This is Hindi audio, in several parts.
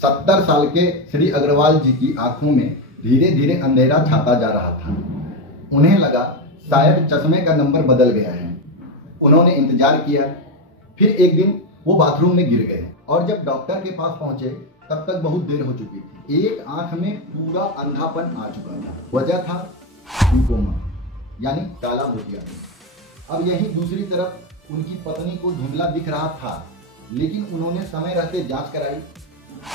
70 साल के श्री अग्रवाल जी की आंखों में धीरे धीरे अंधेरा छाता जा रहा था। उन्हें लगा शायद चश्मे का नंबर बदल गया है। उन्होंने इंतजार किया। फिर एक दिन वो बाथरूम में गिर गए और जब डॉक्टर के पास पहुंचे तब तक बहुत देर हो चुकी थी। एक आंख में पूरा अंधापन आ चुका था। वजह था ग्लूकोमा यानी काला मोतियाबिंद। अब यहीं दूसरी तरफ उनकी पत्नी को धुंधला दिख रहा था, लेकिन उन्होंने समय रहते जांच कराई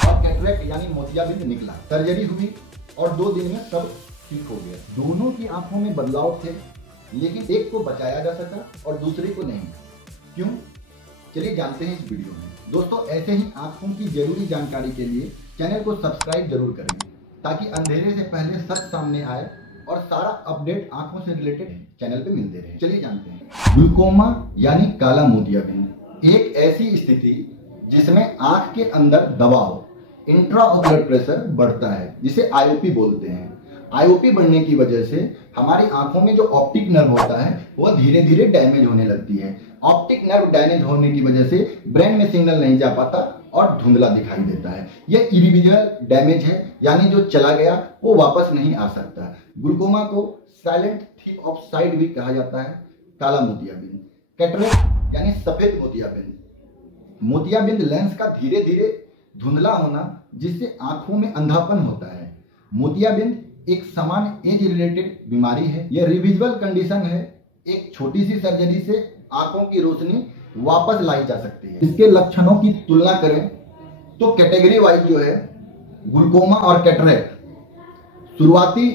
और कैटरेक्ट यानी मोतियाबिंद निकला। सर्जरी हुई और 2 दिन में सब ठीक हो गया। दोनों की आंखों में बदलाव थे, लेकिन एक को बचाया जा सका और दूसरे को नहीं। क्यों? चलिए जानते हैं इस वीडियो में। दोस्तों, ऐसे ही आंखों की जरूरी जानकारी के लिए चैनल को सब्सक्राइब जरूर करें, ताकि अंधेरे से पहले सच सामने आए और सारा अपडेट आंखों से रिलेटेड चैनल पे मिलते रहे। चलिए जानते हैं। ग्लूकोमा यानी काला मोतियाबिंद एक ऐसी स्थिति जिसमें आंख के अंदर दबाव इंट्राओकुलर प्रेशर बढ़ता है, जिसे आईओपी बोलते हैं। आईओपी बढ़ने की वजह से हमारी आंखों में जो ऑप्टिक नर्व होता है वह धीरे धीरे डैमेज होने लगती है। ऑप्टिक नर्व डैमेज होने की वजह से ब्रेन में सिग्नल नहीं जा पाता और धुंधला दिखाई देता है। यह इरिविजुअल डैमेज है, यानी जो चला गया वो वापस नहीं आ सकता। ग्लूकोमा को साइलेंट थिक ऑफ साइट भी कहा जाता है। काला मोतियाबिंद, कैटरेक्ट यानी सफेद मोतियाबिंद। मोतियाबिंद लेंस का धीरे धीरे धुंधला होना, जिससे आंखों में अंधापन होता है। मोतियाबिंद एक समान एज रिलेटेड बीमारी है। यह रिविजुअल कंडीशन है। एक छोटी सी सर्जरी से आंखों की रोशनी वापस लाई जा सकती है। इसके लक्षणों की तुलना करें तो कैटेगरी वाइज जो है ग्लूकोमा और कैटरेक्ट शुरुआती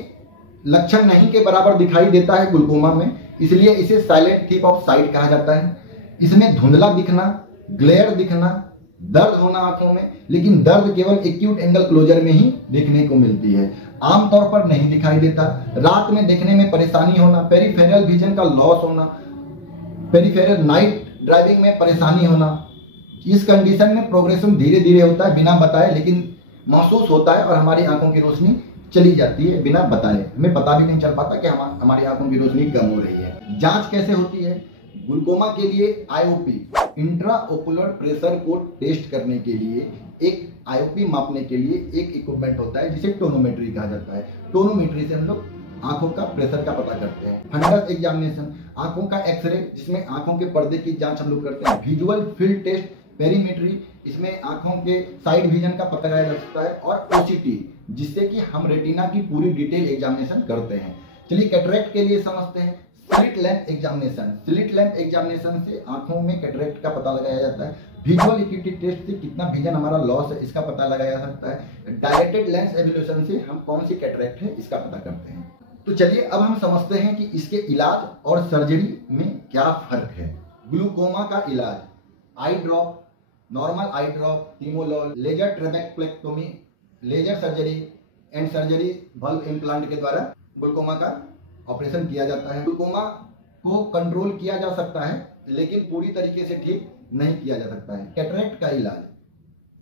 लक्षण नहीं के बराबर दिखाई देता है ग्लूकोमा में, इसलिए इसे साइलेंट थिक ऑफ साइट कहा जाता है। इसमें धुंधला दिखना, ग्लेयर दिखना, दर्द होना आंखों में, लेकिन दर्द केवल एक्यूट एंगल क्लोजर में ही देखने को मिलती है, आमतौर पर नहीं दिखाई देता। रात में देखने में परेशानी होना, पेरिफेरल विजन का लॉस होना, पेरिफेरल नाइट ड्राइविंग में परेशानी होना। इस कंडीशन में प्रोग्रेशन धीरे धीरे होता है बिना बताए, लेकिन महसूस होता है और हमारी आंखों की रोशनी चली जाती है बिना बताए। हमें पता भी नहीं चल पाता कि हमारी आंखों की रोशनी कम हो रही है। जांच कैसे होती है? ग्लूकोमा के लिए आईओपी इंट्राओकुलर प्रेशर को टेस्ट करने के लिए, एक आईओपी मापने के लिए एक इक्विपमेंट होता है जिसे टोनोमेट्री कहा जाता है। टोनोमेट्री से हम लोग आंखों का प्रेशर का पता करते हैं। फंडस एग्जामिनेशन, आंखों का एक्सरे जिसमें आंखों के पर्दे की जांच हम लोग करते हैं। विजुअल फील्ड टेस्ट, पेरीमेट्री, इसमें आंखों के साइड विजन का पता लगाया जा सकता है। और ओसीटी, जिससे कि हम रेटिना की पूरी डिटेल एग्जामिनेशन करते हैं। चलिए कैटरेक्ट के लिए समझते हैं। Slit length examination, slit length examination से आंखों में कैटरेक्ट का पता लगाया जाता है। विजुअल एक्यूटी टेस्ट से कितना विजन हमारा लॉस है इसका पता लगाया जा सकता है। डायरेक्टेड लेंस एवल्यूशन से हम कौन सी कैटरेक्ट है इसका पता करते हैं। तो चलिए अब हम समझते हैं कि इसके इलाज और सर्जरी में क्या फर्क है। ग्लूकोमा का इलाज eye drop, normal eye drop, timolol, laser trabectomy, laser surgery and surgery bulb implant के द्वारा ग्लूकोमा का ऑपरेशन किया जाता है। ग्लूकोमा को कंट्रोल किया जा सकता है, लेकिन पूरी तरीके से ठीक नहीं किया जा सकता है। कैटरेक्ट का इलाज,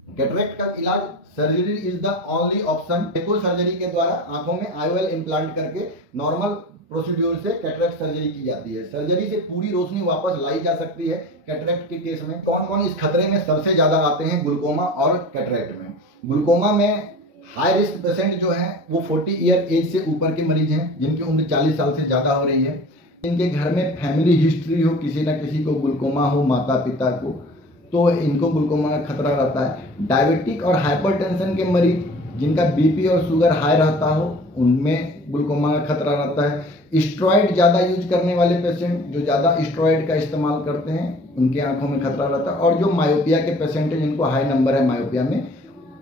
कैटरेक्ट का इलाज surgery is the only option. Echo surgery के द्वारा आंखों में आईओएल इम्प्लांट करके नॉर्मल प्रोसीड्यूर से कैटरेक्ट सर्जरी की जाती है। सर्जरी से पूरी रोशनी वापस लाई जा सकती है। कैटरेक्ट के केस में कौन कौन इस खतरे में सबसे ज्यादा आते हैं ग्लूकोमा और कैटरेक्ट में? ग्लूकोमा में हाई रिस्क पेशेंट जो है वो 40 ईयर एज से ऊपर के मरीज हैं, जिनकी उम्र 40 साल से ज्यादा हो रही है। इनके घर में फैमिली हिस्ट्री हो, किसी ना किसी को ग्लूकोमा हो, माता पिता को, तो इनको ग्लूकोमा का खतरा रहता है। डायबिटिक और हाइपरटेंशन के मरीज जिनका बीपी और शुगर हाई रहता हो, उनमें ग्लूकोमा का खतरा रहता है। स्टेरॉइड ज़्यादा यूज करने वाले पेशेंट, जो ज़्यादा स्टेरॉइड का इस्तेमाल करते हैं, उनके आंखों में खतरा रहता है। और जो मायोपिया के पेशेंट हैं, जिनको हाई नंबर है मायोपिया में,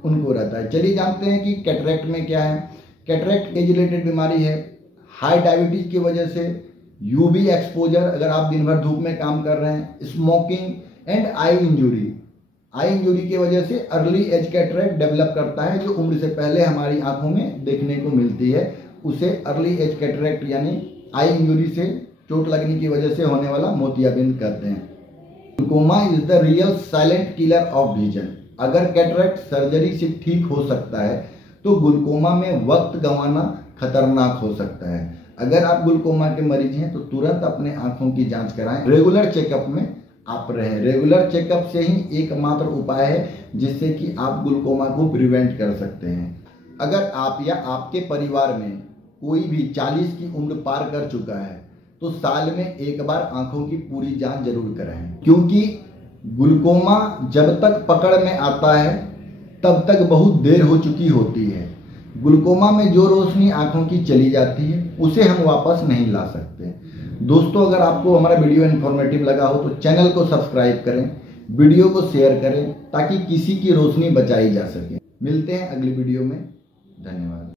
उनको रहता है। चलिए जानते हैं कि कैटरेक्ट में क्या है। कैटरेक्ट एज रिलेटेड बीमारी है। हाई डायबिटीज की वजह से, यूवी एक्सपोजर, अगर आप दिन भर धूप में काम कर रहे हैं, smoking and I injury, I injury की वजह से अर्ली एज कैटरेक्ट डेवलप करता है, जो उम्र से पहले हमारी आंखों में देखने को मिलती है। उसे अर्ली एज कैटरेक्ट यानी आई इंजुरी से चोट लगने की वजह से होने वाला मोतियाबिंद कहते हैं। Glaucoma is the real silent killer of vision. अगर कैटरेक्ट सर्जरी से ठीक हो सकता है तो ग्लूकोमा में वक्त गंवाना खतरनाक हो सकता है। अगर आप ग्लूकोमा के मरीज हैं तो तुरंत अपने आंखों की जांच कराएं। रेगुलर चेकअप में आप रहें। रेगुलर चेकअप से ही एकमात्र उपाय है जिससे कि आप ग्लूकोमा को प्रिवेंट कर सकते हैं। अगर आप या आपके परिवार में कोई भी 40 की उम्र पार कर चुका है तो साल में एक बार आंखों की पूरी जांच जरूर कराएं, क्योंकि ग्लूकोमा जब तक पकड़ में आता है तब तक बहुत देर हो चुकी होती है। ग्लूकोमा में जो रोशनी आंखों की चली जाती है उसे हम वापस नहीं ला सकते। दोस्तों, अगर आपको हमारा वीडियो इन्फॉर्मेटिव लगा हो तो चैनल को सब्सक्राइब करें, वीडियो को शेयर करें ताकि किसी की रोशनी बचाई जा सके। मिलते हैं अगली वीडियो में। धन्यवाद।